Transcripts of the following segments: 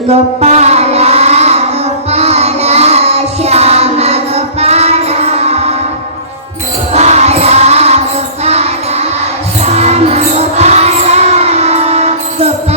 Gopala Gopala Shyam Gopala. Gopala Gopala Shyam Gopala. Gopala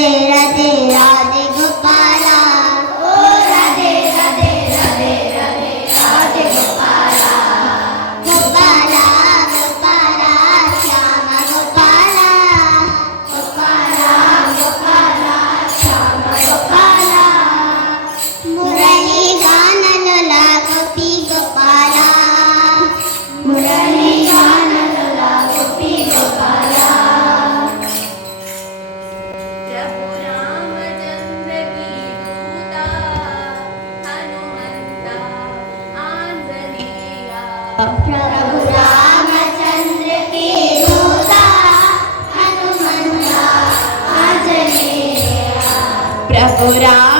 Sim. Prabhu Ram